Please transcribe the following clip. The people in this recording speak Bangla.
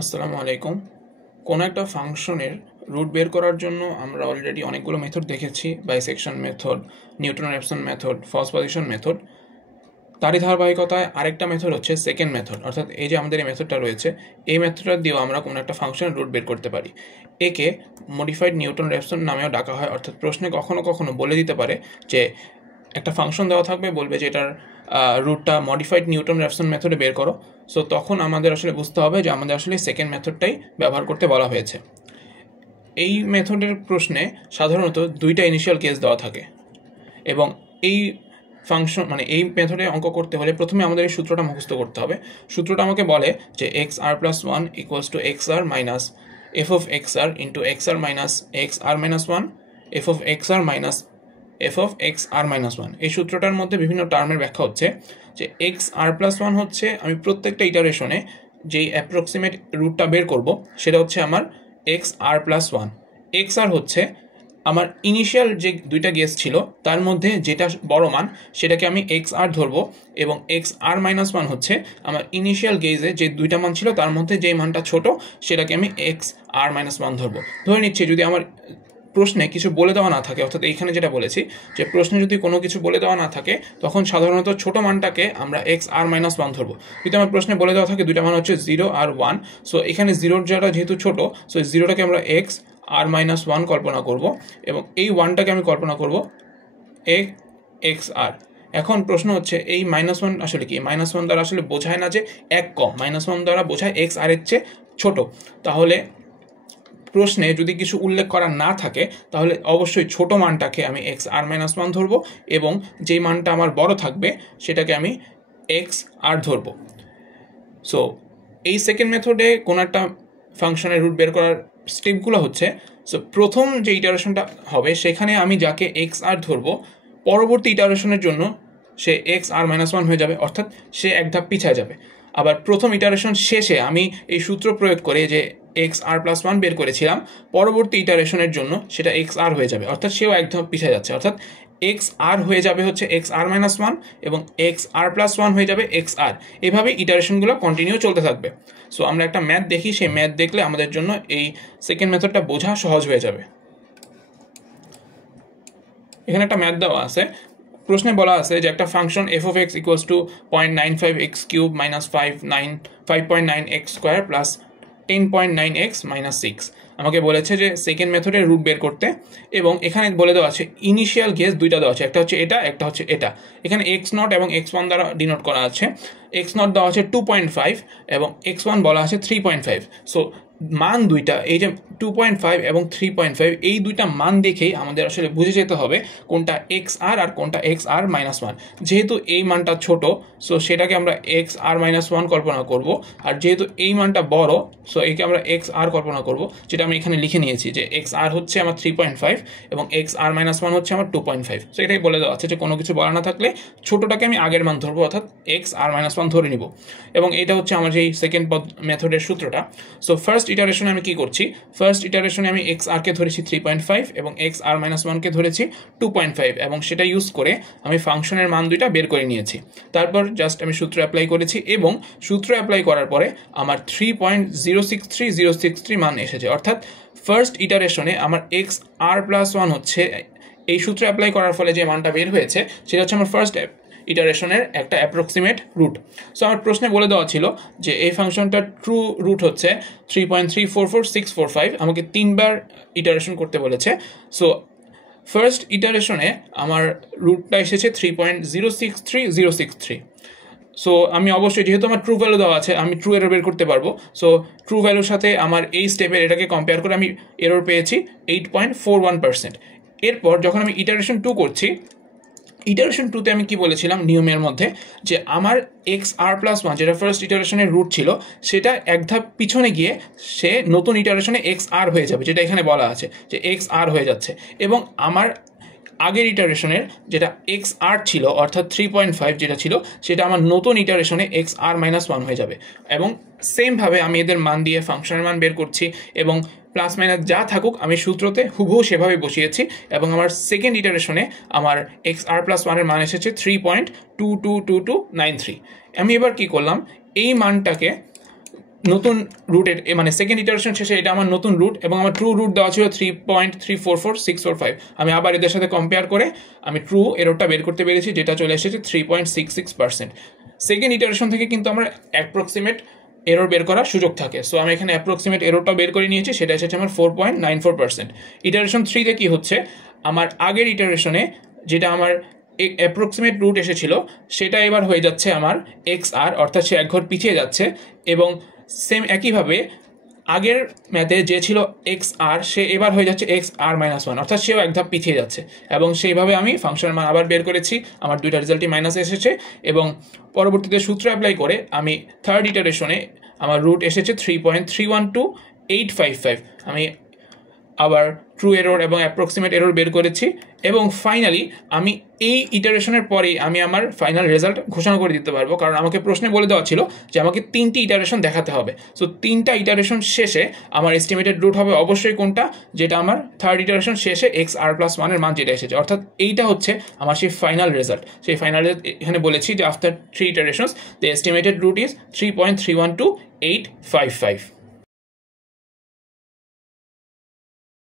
আসসালামু আলাইকুম। কোনো একটা ফাংশনের রুট বের করার জন্য আমরা অলরেডি অনেকগুলো মেথড দেখেছি, bisection method, Newton Raphson method, first position method. তারই ধারাবাহিকতায় আরেকটা মেথড হচ্ছে সেকেন্ড মেথড, অর্থাৎ এই যে আমাদের এই মেথডটা রয়েছে, এই মেথডটা দিয়েও আমরা কোনো একটা ফাংশনের রুট বের করতে পারি। একে মডিফাইড নিউটন-রেপসন নামেও ডাকা হয়, অর্থাৎ প্রশ্নে কখনো কখনো বলে দিতে পারে যে একটা ফাংশন দেওয়া থাকবে, বলবে যে এটার রুটটা মডিফাইড নিউটন-রেপসন মেথডে বের করো। সো তখন আমাদের আসলে বুঝতে হবে যে আমাদের আসলে সেকেন্ড মেথডটাই ব্যবহার করতে বলা হয়েছে। এই মেথডের প্রশ্নে সাধারণত দুইটা ইনিশিয়াল কেস দেওয়া থাকে, এবং এই ফাংশন এই মেথডে অঙ্ক করতে হলে প্রথমে আমাদের এই সূত্রটা মুখস্থ করতে হবে। সূত্রটা আমাকে বলে যে X R plus one equals to X R minus F of X R into X R minus X R minus one F of X R minus F of X R minus one. এই সূত্রটার মধ্যে বিভিন্ন টার্মের ব্যাখ্যা হচ্ছে যে এক্স আর প্লাস ওয়ান হচ্ছে আমি প্রত্যেকটা ইটারেশনে যেই অ্যাপ্রক্সিমেট রুটটা বের করব সেটা হচ্ছে আমার x R plus one. X আর হচ্ছে আমার ইনিশিয়াল যে দুইটা গেস ছিল তার মধ্যে যেটা বড় মান সেটাকে আমি এক্স আর ধরবো, এবং এক্স আর মাইনাস ওয়ান হচ্ছে আমার ইনিশিয়াল গেজে যে দুইটা মান ছিল তার মধ্যে যে মানটা ছোট সেটাকে আমি এক্স আর মাইনাস ওয়ান ধরবো। ধরে নিচ্ছি যদি আমার প্রশ্নে কিছু বলে দেওয়া না থাকে, অর্থাৎ এইখানে যেটা বলেছি যে প্রশ্নে যদি কোনো কিছু বলে দেওয়া না থাকে তখন সাধারণত ছোট মানটাকে আমরা এক্স আর মাইনাস ওয়ান ধরবো। যদি আমার প্রশ্নে বলে দেওয়া থাকে দুইটা মান হচ্ছে জিরো আর ওয়ান, সো এখানে জিরোর জায়গা যেহেতু ছোট, সো জিরোটাকে আমরা এক্স আর মাইনাস ওয়ান কল্পনা করব, এবং এই ওয়ানটাকে আমি কল্পনা করব এক্স আর। এখন প্রশ্ন হচ্ছে এই মাইনাস ওয়ান আসলে কি? মাইনাস ওয়ান দ্বারা আসলে বোঝায় না যে এক কম, মাইনাস ওয়ান দ্বারা বোঝায় এক্স আর এর চেয়ে ছোট। তাহলে প্রশ্নে যদি কিছু উল্লেখ করা না থাকে তাহলে অবশ্যই ছোট মানটাকে আমি এক্স আর মাইনাস ওয়ান ধরবো, এবং যেই মানটা আমার বড় থাকবে সেটাকে আমি এক্স আর ধরবো। সো এই সেকেন্ড মেথডে কোনো একটা ফাংশনের রুট বের করার স্টেপগুলো হচ্ছে, সো প্রথম যে ইটারেশনটা হবে সেখানে আমি যাকে এক্স আর ধরবো পরবর্তী ইটারেশনের জন্য সে এক্স আর মাইনাস ওয়ান হয়ে যাবে, অর্থাৎ সে এক ধাপ পিছিয়ে যাবে। আবার প্রথম ইটারেশন শেষে আমি এই সূত্র প্রয়োগ করে যে এক্স আর প্লাস ওয়ান বের করেছিলাম, পরবর্তী ইটারেশনের জন্য সেটা এক্স আর হয়ে যাবে, অর্থাৎ সেও এক ধাপ পিছিয়ে যাচ্ছে, অর্থাৎ এক্স আর হয়ে যাবে হচ্ছে এক্স আর মাইনাস ওয়ান, এবং এক্স আর প্লাস ওয়ান হয়ে যাবে এক্স আর। এভাবে ইটারেশনগুলো কন্টিনিউ চলতে থাকবে। সো আমরা একটা ম্যাথ দেখি, সেই ম্যাথ দেখলে আমাদের জন্য এই সেকেন্ড মেথডটা বোঝা সহজ হয়ে যাবে। এখানে একটা ম্যাথ দেওয়া আছে। প্রশ্নে বলা আছে যে একটা function F of x equals to 0.95 x cube minus 5.9 x square plus 10.9 x minus 6। আমাকে বলেছে যে সেকেন্ড মেথডের রুট বের করতে, এবং এখানে বলে দেওয়া আছে ইনিশিয়াল গেস দুইটা দেওয়া আছে, একটা হচ্ছে এটা, একটা হচ্ছে এটা। এখানে এক্স নট এবং এক্স ওয়ান দ্বারা ডিনোট করা আছে। এক্স নট দেওয়া আছে 2.5 এবং এক্স ওয়ান বলা আছে 3.5। সো মান দুইটা, এই যে 2.5 এবং 3.5, এই দুইটা মান দেখেই আমাদের আসলে বুঝে যেতে হবে কোনটা এক্স আর আর কোনটা এক্স আর মাইনাস ওয়ান। যেহেতু এই মানটা ছোট, সো সেটাকে আমরা এক্স আর মাইনাস ওয়ান কল্পনা করব, আর যেহেতু এই মানটা বড়, সো একে আমরা এক্স আর কল্পনা করব, যেটা আমি এখানে লিখে নিয়েছি যে এক্স আর হচ্ছে আমার 3.5 এবং এক্স আর মাইনাস ওয়ান হচ্ছে আমার 2.5। সো এটাই বলে দেওয়া আছে যে কোনো কিছু বলা না থাকলে ছোটোটাকে আমি আগের মান ধরবো, অর্থাৎ এক্স আর মাইনাস ওয়ান ধরে নিব, এবং এটা হচ্ছে আমার যেই সেকেন্ড মেথডের সূত্রটা। সো ফার্স্ট ইটারেশনে আমি কি করছি, ফার্স্ট ইটারেশনে আমি এক্স আরকে ধরেছি 3.5 এবং এক্স আর মাইনাস ওয়ানকে ধরেছি 2.5, এবং সেটা ইউজ করে আমি ফাংশনের মান দুইটা বের করে নিয়েছি। তারপর জাস্ট আমি সূত্র অ্যাপ্লাই করেছি, এবং সূত্র অ্যাপ্লাই করার পরে আমার 3.063063 মান এসেছে, অর্থাৎ ফার্স্ট ইটারেশনে আমার এক্স আর প্লাস ওয়ান হচ্ছে এই সূত্র অ্যাপ্লাই করার ফলে যে মানটা বের হয়েছে সেটা হচ্ছে আমার ফার্স্ট ইটারেশনের একটা অ্যাপ্রক্সিমেট রুট। সো আমার প্রশ্নে বলে দেওয়া ছিল যে এই ফাংশনটার ট্রু রুট হচ্ছে 3.344645, আমাকে তিনবার ইটারেশন করতে বলেছে। সো ফার্স্ট ইটারেশনে আমার রুটটা এসেছে 3.063063। সো আমি অবশ্যই, যেহেতু আমার ট্রু ভ্যালু দেওয়া আছে, আমি ট্রু এরর বের করতে পারবো। সো ট্রু ভ্যালুর সাথে আমার এই স্টেপের এটাকে কম্পেয়ার করে আমি এরর পেয়েছি 8.41%। এরপর যখন আমি ইটারেশন 2 করছি, ইটারেশন 2তে আমি কি বলেছিলাম নিয়মের মধ্যে, যে আমার এক্স আর প্লাস ওয়ান যেটা ফার্স্ট ইটারেশনের রুট ছিল সেটা এক ধাপ পিছনে গিয়ে সে নতুন ইটারেশনে এক্স আর হয়ে যাবে, যেটা এখানে বলা আছে যে এক্স আর হয়ে যাচ্ছে, এবং আমার আগের ইটারেশনের যেটা এক্স আর ছিল অর্থাৎ 3.5 যেটা ছিল সেটা আমার নতুন ইটারেশনে এক্স আর মাইনাস ওয়ান হয়ে যাবে। এবং সেমভাবে আমি এদের মান দিয়ে ফাংশনের মান বের করছি, এবং প্লাস মাইনাস যা থাকুক আমি সূত্রতে হুবহু সেভাবে বসিয়েছি, এবং আমার সেকেন্ড ইটারেশনে আমার এক্স আর প্লাস ওয়ানের মান এসেছে 3.222293। আমি এবার কি করলাম, এই মানটাকে নতুন রুটের মানে সেকেন্ড ইটারেশন শেষে এটা আমার নতুন রুট এবং আমার ট্রু রুট দেওয়া ছিল 3.344645। আমি আবার এদের সাথে কম্পেয়ার করে আমি ট্রু এররটা বের করতে পেরেছি, যেটা চলে এসেছে 3.66%। সেকেন্ড ইটারেশন থেকে কিন্তু আমরা অ্যাপ্রক্সিমেট এরর বের করার সুযোগ থাকে। সো আমি এখানে অ্যাপ্রক্সিমেট এররটা বের করে নিয়েছি, সেটা এসেছে আমার 4.94%। ইটারেশন 3-তে কি হচ্ছে, আমার আগের ইটারেশনে যেটা আমার অ্যাপ্রক্সিমেট রুট এসেছিল সেটা এবার হয়ে যাচ্ছে আমার XR, অর্থাৎ সে এক ঘর পিছিয়ে যাচ্ছে। এবং সেম একইভাবে আগের ম্যাথে যে ছিল XR সে এবার হয়ে যাচ্ছে XR-1, অর্থাৎ সেও এক ধাপ পিছিয়ে যাচ্ছে। এবং সেইভাবে আমি ফাংশনের মান আবার বের করেছি, আমার দুইটা রেজাল্টই মাইনাস এসেছে। এবং পরবর্তীতে সূত্র অ্যাপ্লাই করে আমি থার্ড ইটারেশনে আমার রুট এসেছে 3.312855। আমি আবার ট্রু এরর এবং অ্যাপ্রক্সিমেট এরর বের করেছি এবং ফাইনালি আমি এই ইটারেশনের পরেই আমি আমার ফাইনাল রেজাল্ট ঘোষণা করে দিতে পারবো, কারণ আমাকে প্রশ্নে বলে দেওয়া ছিল যে আমাকে 3টি ইটারেশন দেখাতে হবে। সো 3টা ইটারেশন শেষে আমার এস্টিমেটেড রুট হবে অবশ্যই কোনটা, যেটা আমার থার্ড ইটারেশন শেষে XR+1 এর মান যেটা এসেছে, অর্থাৎ এইটা হচ্ছে আমার সেই ফাইনাল রেজাল্ট। সেই ফাইনাল রেজাল্ট এখানে বলেছি যে after 3 iterations the estimated root is 3.312855।